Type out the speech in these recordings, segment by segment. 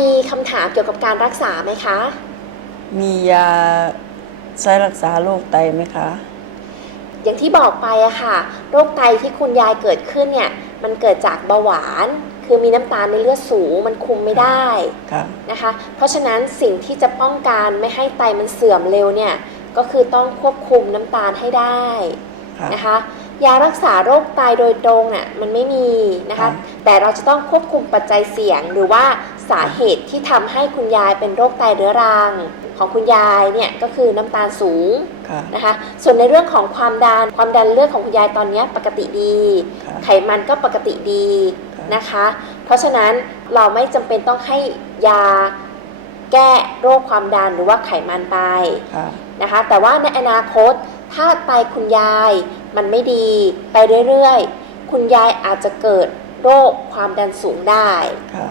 มีคำถามเกี่ยวกับการรักษาไหมคะ มียาใช้รักษาโรคไตไหมคะ อย่างที่บอกไปอะค่ะ โรคไตที่คุณยายเกิดขึ้นเนี่ย มันเกิดจากเบาหวาน คือมีน้ำตาลในเลือดสูง มันคุมไม่ได้ค่ะ นะคะ เพราะฉะนั้นสิ่งที่จะป้องกันไม่ให้ไตมันเสื่อมเร็วเนี่ย ก็คือต้องควบคุมน้ำตาลให้ได้ค่ะ นะคะ ยารักษาโรคไตโดยตรงน่ะมันไม่มีนะคะ ค่ะ แต่เราจะต้องควบคุมปัจจัยเสี่ยงหรือว่า สาเหตุที่ทำให้คุณยายเป็นโรคไตเรื้อรัง ของคุณยายเนี่ยก็คือน้ำตาลสูงค่ะนะคะ ส่วนในเรื่องของความดันความดันเลือดของคุณยายตอนนี้ปกติดีค่ะไขมันก็ปกติดีค่ะนะคะ เพราะฉะนั้นเราไม่จำเป็นต้องให้ยาแก้โรคความดันหรือว่าไขมันไปค่ะนะคะ แต่ว่าในอนาคตถ้าไตคุณยายมันไม่ดีไปเรื่อยๆ คุณยายอาจจะเกิดโรคความดันสูงได้ค่ะ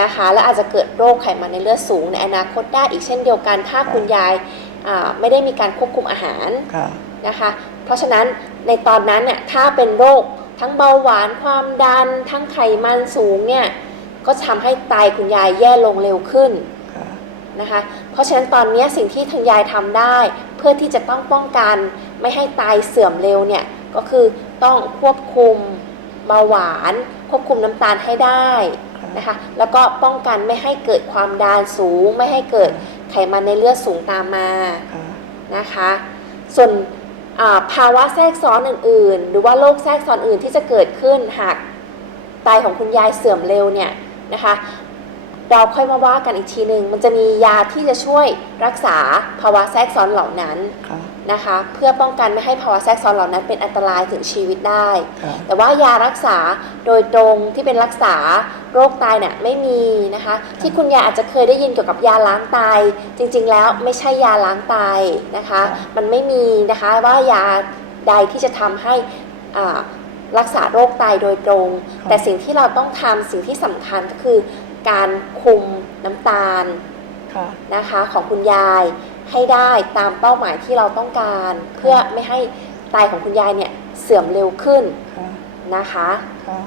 นะคะ และอาจจะเกิดโรคไขมันในเลือดสูงในอนาคตได้อีกเช่นเดียวกัน ถ้าคุณยายอ่าไม่ได้มีการควบคุมอาหารค่ะนะคะ เพราะฉะนั้นในตอนนั้นเนี่ยถ้าเป็นโรคทั้งเบาหวานความดัน ทั้งไขมันสูงเนี่ยก็ทำให้ไตคุณยายแย่ลงเร็วขึ้นค่ะนะคะ เพราะฉะนั้นตอนนี้สิ่งที่ทางยายทำได้ เพื่อที่จะต้องป้องกันไม่ให้ไตเสื่อมเร็วเนี่ยก็คือต้องควบคุมเบาหวาน ควบคุมน้ำตาลให้ได้ค่ะ นะคะแล้วก็ป้องกันไม่ให้เกิดความดันสูง ไม่ให้เกิดไขมันในเลือดสูงตามมาค่ะนะคะ ส่วนอ่าภาวะแทรกซ้อนอื่น ๆ หรือว่าโรคแทรกซ้อนอื่นที่จะเกิดขึ้นหากไตของคุณยายเสื่อมเร็วเนี่ยนะคะเราค่อยมาว่ากันอีกทีหนึ่งมันจะมียาที่จะช่วยรักษาภาวะแทรกซ้อนเหล่านั้นค่ะ นะคะ เพื่อป้องกันไม่ให้ภาวะแทรกซ้อนเหล่านั้นเป็นอันตรายถึงชีวิตได้ค่ะแต่ว่ายารักษาโดยตรงที่เป็นรักษาโรคไตเนี่ยไม่มีนะคะ ที่คุณยายอาจจะเคยได้ยินเกี่ยวกับยาล้างไตจริง ๆ แล้วไม่ใช่ยาล้างไตนะคะค่ะมันไม่มีนะคะว่ายาใดที่จะทำให้อ่ารักษาโรคไตโดยตรง แต่สิ่งที่เราต้องทำสิ่งที่สำคัญก็คือการคุมน้ำตาลค่ะนะคะของคุณยาย ให้ได้ตามเป้าหมายที่เราต้องการ เพื่อไม่ให้ไตของคุณยายเนี่ยเสื่อมเร็วขึ้นค่ะนะคะค่ะ